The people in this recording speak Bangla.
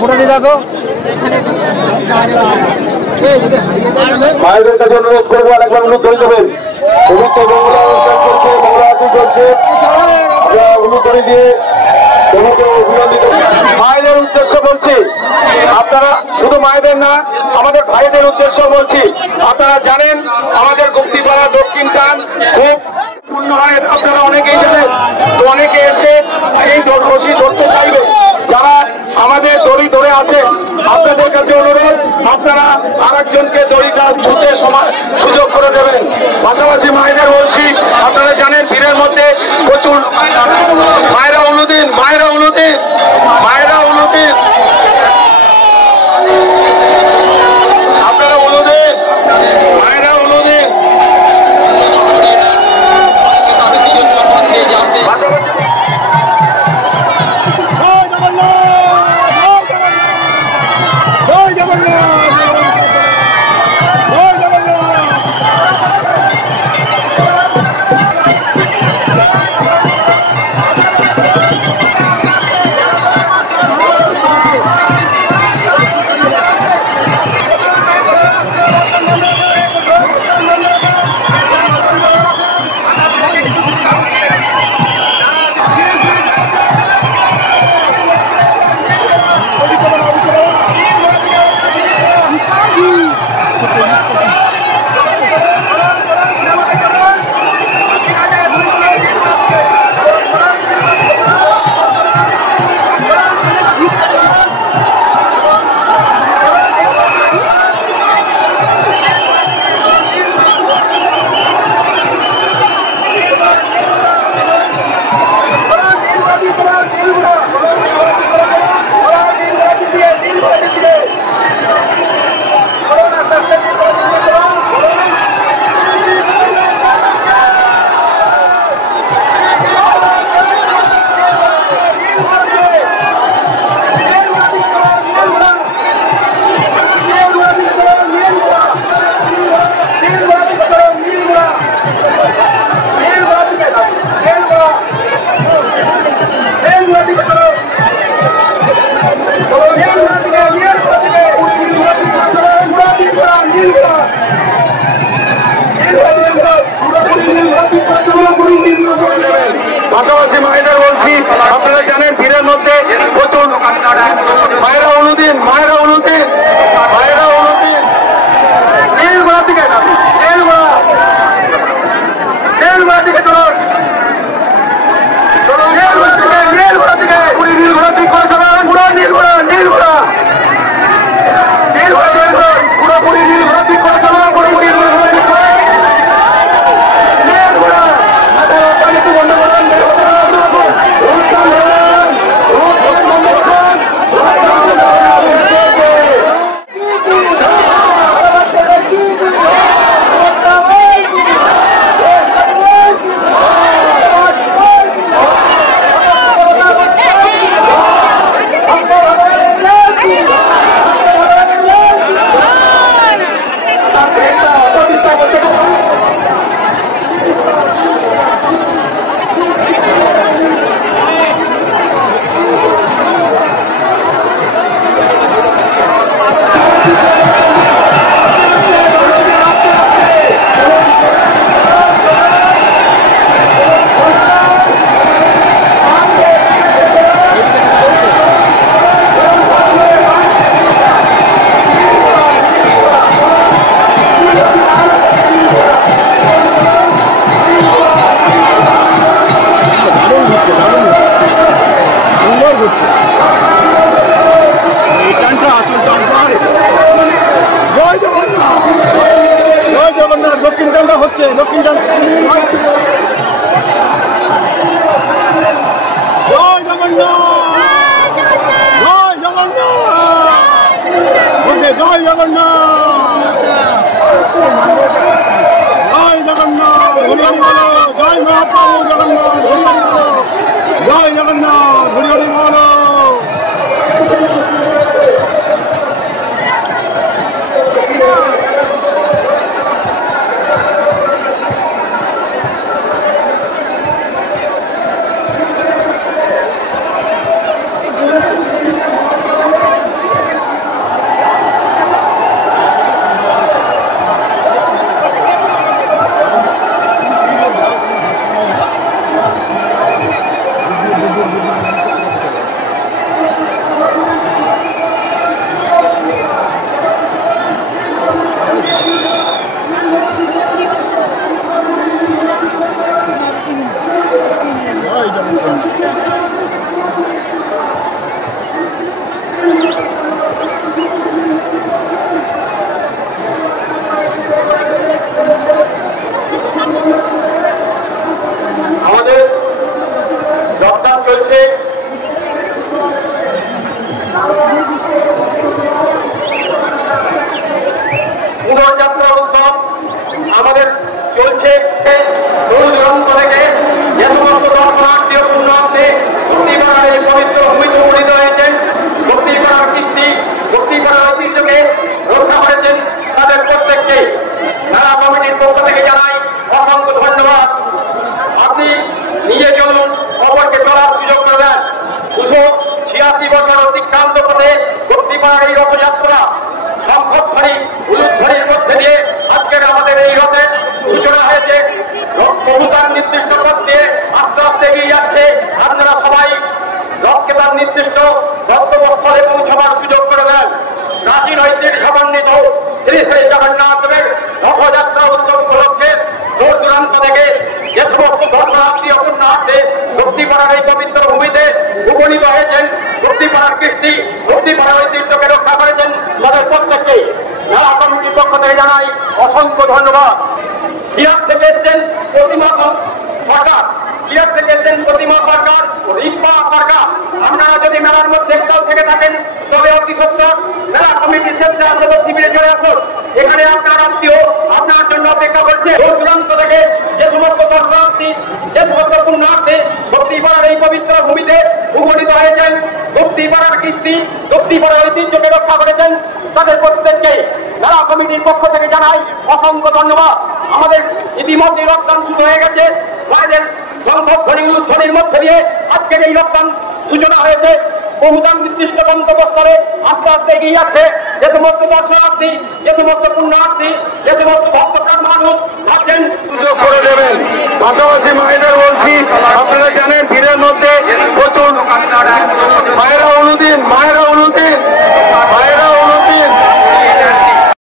ফোটো দিয়ে দেখো। মায়েদের কাছে অনুরোধ করবো, আরেকবার অনুরোধ করে দেবেন। পবিত্র মঙ্গলা অনুষ্ঠান করছে, মঙ্গলা আরতি করছে, অনুরোধ করে দিয়ে মায়েদের উদ্দেশ্য বলছি, আপনারা শুধু মায়েদের না, আমাদের ভাইদের উদ্দেশ্য বলছি। আপনারা জানেন আমাদের গুপ্তিপাড়া দক্ষিণ টান খুব পূর্ণ হয়, আপনারা অনেকেই জানেন। তো অনেকে এসে এই রশি ধরতে চাইবে, যারা আমাদের দড়ি ধরে আছেন আপনাদের কাছে অনুরোধ, আপনারা আরেকজনকে দড়িটা ছুঁতে সুযোগ করে দেবেন। পাশাপাশি মায়েদের বলছি, আপনারা জানেন ভিড়ের মধ্যে প্রচুর মায়েরা অনুদিন, মায়েরা অনুদিন, মায়েরা অনুদিন, আপনারা অনুদিন, মায়েরা অনুদিন। পাশাপাশি মায়েদের বলছি, আপনারা জানেন ভিড়ের মধ্যে প্রচুর মায়েরা অনুদিন, মায়েরা অনুদিন, মায়েরা অনুদিন। নীলগোড়া থেকে নীলগোড়া, নীলগোড়া থেকে চলুন, চলুন নীলগোড়া থেকে, নীলগোড়া থেকে পুরী নীলগোড়া থেকে করে চলুন, পুরো নীলগোড়া, নীলগোড়া, নীলগোড়া পুরোপুরি নীলগোড়া থেকে করে চলুন, পুরোপুরি নীলগোড়া থেকে করে নীলগোড়া। একটু বন্ধ করুন, দক্ষিণ টানটা হচ্ছে, দক্ষিণ টান, জয় জগন্নাথ, জয় জগন্নাথ, জয় জগন্নাথ, জয় জগন্নাথ, হরি হরি বলো, জয় মহাপ্রভু জগন্নাথ, হরি হরি বলো, জয় জগন্নাথ, হরি হরি বলো। অতিক্রান্ত পথে ভক্তিপাড়ার এই রথযাত্রা শঙ্খধ্বনি উলুধ্বনির মধ্যে দিয়ে আজকের আমাদের এই রথের সূচনা হয়েছে। প্রভুতার নির্দিষ্ট পথ দিয়ে আস্তে আস্তে এগিয়ে যাচ্ছে। আপনারা সবাই রথকে তার নির্দিষ্ট গন্তব্যস্থলে পৌঁছাবার সুযোগ করে দেন। প্রাচীন ঐতিহ্য সমন্বিত শ্রী শ্রী জগন্নাথের রথযাত্রা উৎসব উপলক্ষে দূর দূরান্ত থেকে যে সমস্ত ধর্মার্থী অপূর্ণার্থে ভক্তিপাড়ার এই পবিত্র ভূমিতে উপনীত হয়েছেন, ভক্তিপাড়ার কীর্তি ভক্তিপাড়ার ঐতিহ্যকে রক্ষা করেছেন, তাদের প্রত্যেককে মেলা কমিটির পক্ষ থেকে জানাই অসংখ্য ধন্যবাদ। সিরাজ থেকে এসছেন প্রতিমা সরকার, সিরাজ থেকে এসছেন প্রতিমা সরকার, রিম্পা সরকার। আপনারা যদি মেলার মধ্যে একটাও থেকে থাকেন তবে অতি সত্তর মেলা কমিটির স্বেচ্ছাসেবক শিবিরে চলে আসুন। এখানে আপনার আত্মীয় আপনার জন্য অপেক্ষা করছে। দূর দূরান্ত থেকে যে সমস্ত দর্শনার্থী যে সমস্ত পুণ্যার্থী ভক্তিপাড়ার এই পবিত্র ভূমিতে উপনীত হয়েছেন, ভক্তিপাড়ার কীর্তি ভক্তিপাড়ার ঐতিহ্যকে রক্ষা করেছেন, তাদের প্রত্যেককে মেলা কমিটির পক্ষ থেকে জানাই অসংখ্য ধন্যবাদ। আমাদের ইতিমধ্যে রক্তদান শুরু হয়ে গেছে। বাইরের শঙ্খধ্বনি উলুধ্বনির মধ্যে দিয়ে আজকের এই রক্তদান সূচনা হয়েছে। বহুদান নির্দিষ্ট গন্তব্যস্থলে আস্তে আস্তে এগিয়ে যাচ্ছে। যে সমস্ত দর্শনার্থী যে সমস্ত পুণ্যার্থী যে সমস্ত ভক্তপ্রাণ মানুষ আছেন সুযোগ করে দেবেন। পাশাপাশি মায়েদের বলছি